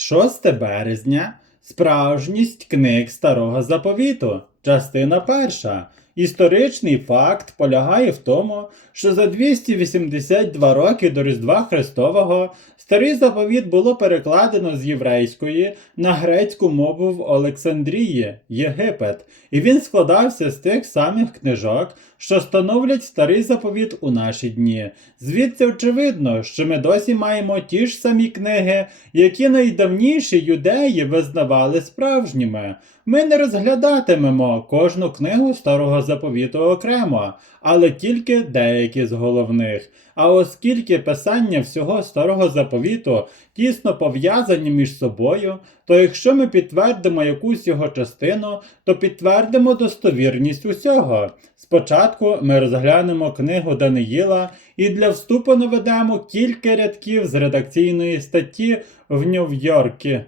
6 березня Справжність книг Старого Заповіту. Частина перша. Історичний факт полягає в тому, що за 282 роки до Різдва Христового старий заповіт було перекладено з єврейської на грецьку мову в Олександрії, Єгипет, і він складався з тих самих книжок, що становлять старий заповіт у наші дні. Звідси очевидно, що ми досі маємо ті ж самі книги, які найдавніші юдеї визнавали справжніми. Ми не розглядатимемо кожну книгу старого заповіту окремо, але тільки деякі з головних. А оскільки писання всього старого заповіту тісно пов'язані між собою, то якщо ми підтвердимо якусь його частину, то підтвердимо достовірність усього. Спочатку ми розглянемо книгу Даниїла і для вступу наведемо кілька рядків з редакційної статті в Нью-Йоркі.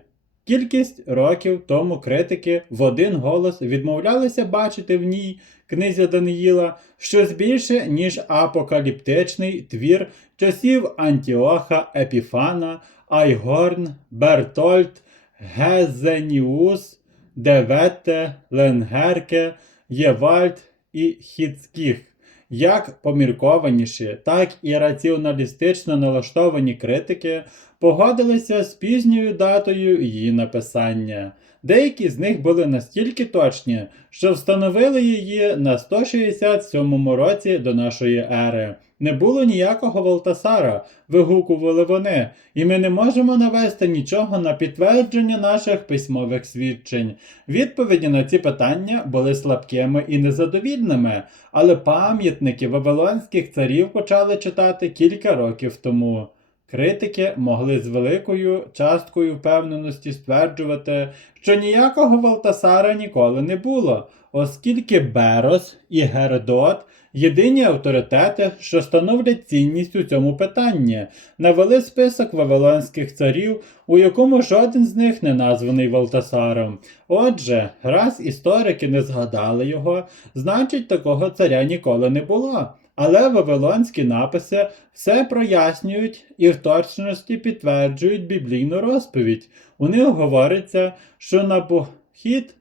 Кількість років тому критики в один голос відмовлялися бачити в ній книзі Даниїла щось більше, ніж апокаліптичний твір часів Антіоха Епіфана, Айгорн, Бертольд, Гезеніус, Девете, Ленгерке, Євальд і Хіцкіх. Як поміркованіші, так і раціоналістично налаштовані критики погодилися з пізньою датою її написання. Деякі з них були настільки точні, що встановили її на 167 році до нашої ери. Не було ніякого Валтасара, вигукували вони, і ми не можемо навести нічого на підтвердження наших письмових свідчень. Відповіді на ці питання були слабкими і незадовільними, але пам'ятники вавилонських царів почали читати кілька років тому. Критики могли з великою часткою впевненості стверджувати, що ніякого Валтасара ніколи не було, оскільки Берос і Геродот єдині авторитети, що становлять цінність у цьому питанні, навели список вавилонських царів, у якому жоден з них не названий Валтасаром. Отже, раз історики не згадали його, значить такого царя ніколи не було. Але вавилонські написи все прояснюють і в точності підтверджують біблійну розповідь. У них говориться, що Набохід,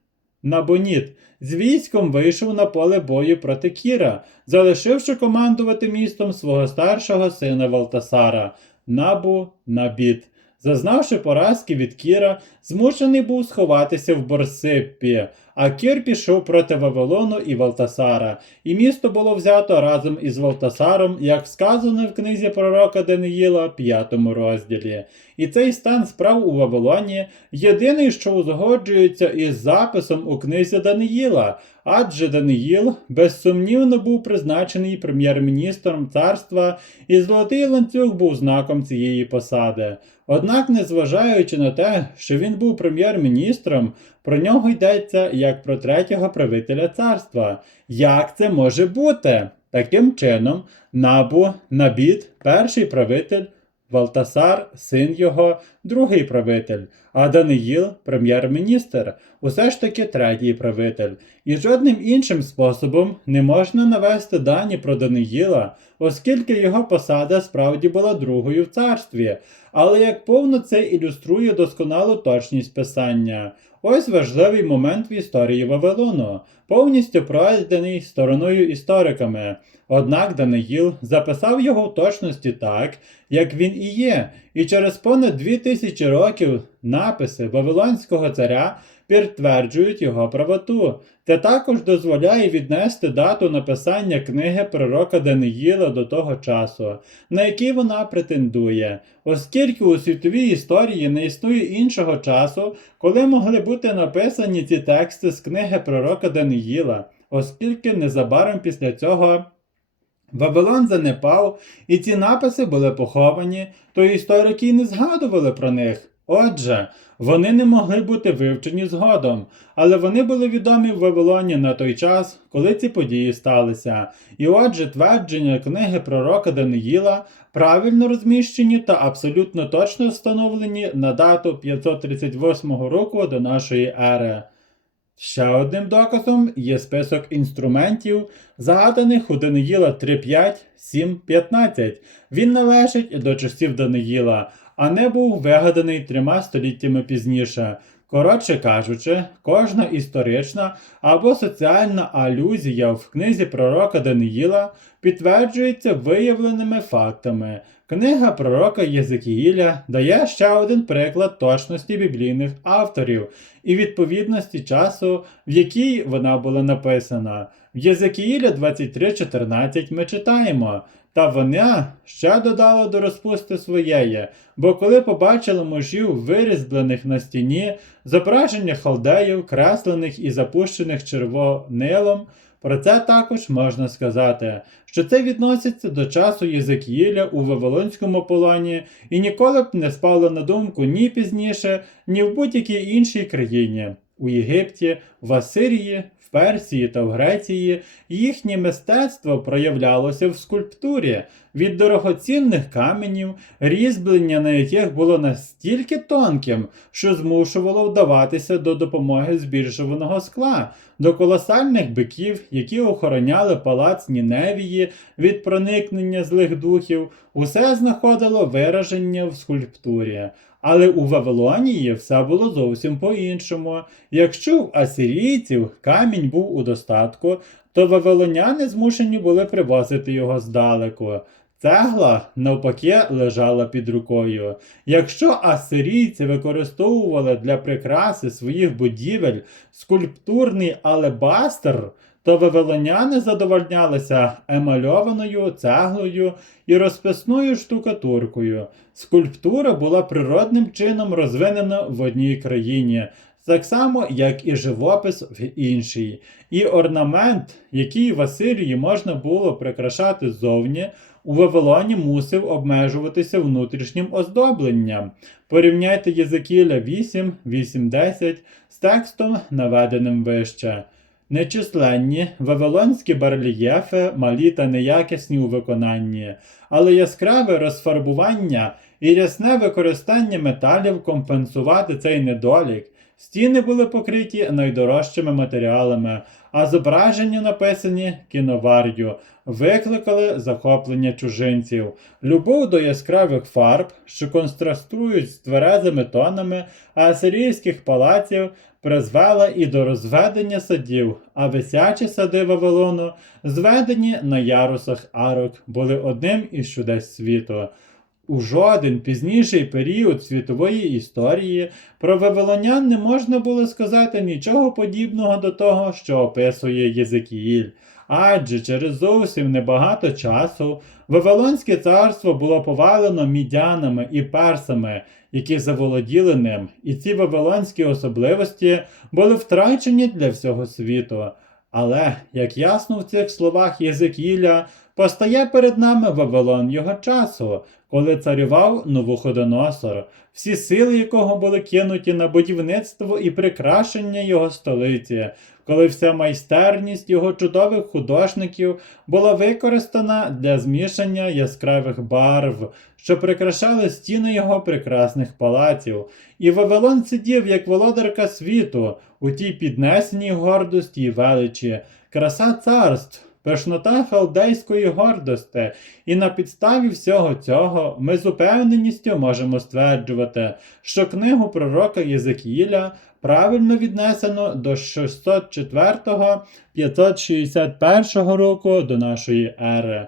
Набоніт з військом вийшов на поле бою проти Кіра, залишивши командувати містом свого старшого сина Валтасара Набу Набіт. Зазнавши поразки від Кіра, змушений був сховатися в Борсиппі, а Кір пішов проти Вавилону і Валтасара, і місто було взято разом із Валтасаром, як сказано в книзі пророка Даниїла, 5 розділі. І цей стан справ у Вавилоні єдиний, що узгоджується із записом у книзі Даниїла, адже Даниїл безсумнівно був призначений прем'єр-міністром царства, і золотий ланцюг був знаком цієї посади. Однак, незважаючи на те, що він був прем'єр-міністром, про нього йдеться як про третього правителя царства. Як це може бути? Таким чином, Набу, Набід, перший правитель, Валтасар, син його, другий правитель, а Даниїл прем'єр-міністр, усе ж таки третій правитель. І жодним іншим способом не можна навести дані про Даниїла, оскільки його посада справді була другою в царстві. Але як повно це ілюструє досконалу точність писання. Ось важливий момент в історії Вавилону, повністю пройдений стороною істориками. Однак Даниїл записав його в точності так, як він і є, і через понад дві тисячі років написи Вавилонського царя підтверджують його правоту. Це також дозволяє віднести дату написання книги пророка Даниїла до того часу, на який вона претендує, оскільки у світовій історії не існує іншого часу, коли могли бути написані ці тексти з книги пророка Даниїла, оскільки незабаром після цього. Вавилон занепав, і ці написи були поховані, то історики й не згадували про них. Отже, вони не могли бути вивчені згодом, але вони були відомі в Вавилоні на той час, коли ці події сталися. І отже, твердження книги пророка Даниїла правильно розміщені та абсолютно точно встановлені на дату 538 року до нашої ери. Ще одним доказом є список інструментів, загаданих у Даниїла 3.5, 7.15. Він належить до часів Даниїла, а не був вигаданий трьома століттями пізніше. Коротше кажучи, кожна історична або соціальна алюзія в книзі пророка Даниїла підтверджується виявленими фактами. Книга пророка Єзекіїля дає ще один приклад точності біблійних авторів і відповідності часу, в якій вона була написана. В Єзекіїля 23.14 ми читаємо. Та вона ще додала до розпусти своєї, бо коли побачили мужів, вирізблених на стіні, зображення халдеїв, креслених і запущених червонилом, про це також можна сказати, що це відноситься до часу Єзекіїля у Вавилонському полоні і ніколи б не спало на думку ні пізніше, ні в будь-якій іншій країні. У Єгипті, в Асирії, Персії та в Греції їхнє мистецтво проявлялося в скульптурі від дорогоцінних каменів, різьблення на яких було настільки тонким, що змушувало вдаватися до допомоги збільшуваного скла, до колосальних биків, які охороняли палац Ніневії від проникнення злих духів, усе знаходило вираження в скульптурі. Але у Вавилонії все було зовсім по-іншому. Якщо в асирійців камінь був у достатку, то вавилоняни змушені були привозити його здалеку. Цегла, навпаки, лежала під рукою. Якщо асирійці використовували для прикраси своїх будівель скульптурний алебастр, то вавилоняни задовольнялися емальованою цеглою і розписною штукатуркою. Скульптура була природним чином розвинена в одній країні, так само, як і живопис в іншій. І орнамент, який в Асирії можна було прикрашати ззовні, у Вавилоні мусив обмежуватися внутрішнім оздобленням. Порівняйте Єзекіля 8, 8, 10 з текстом, наведеним вище. Нечисленні вавилонські барельєфи малі та неякісні у виконанні, але яскраве розфарбування і рясне використання металів компенсувати цей недолік. Стіни були покриті найдорожчими матеріалами, а зображення, написані кіновар'ю, викликали захоплення чужинців. Любов до яскравих фарб, що контрастують з тверезими тонами асирійських палаців, призвела і до розведення садів, а висячі сади Вавилону, зведені на ярусах арок, були одним із чудес світу. У жоден пізніший період світової історії про вавилонян не можна було сказати нічого подібного до того, що описує Єзекіїль. Адже через зовсім небагато часу Вавилонське царство було повалено мідянами і персами, які заволоділи ним, і ці вавилонські особливості були втрачені для всього світу. Але, як ясно в цих словах Єзекіля, постає перед нами Вавилон його часу, коли царював Новоходоносор, всі сили якого були кинуті на будівництво і прикрашення його столиці, коли вся майстерність його чудових художників була використана для змішання яскравих барв, що прикрашали стіни його прекрасних палаців. І Вавилон сидів як володарка світу у тій піднесеній гордості й величі, краса царств. Пишнота халдейської гордості, і на підставі всього цього ми з упевненістю можемо стверджувати, що книгу пророка Єзекіїля правильно віднесено до 604-561 року до нашої ери.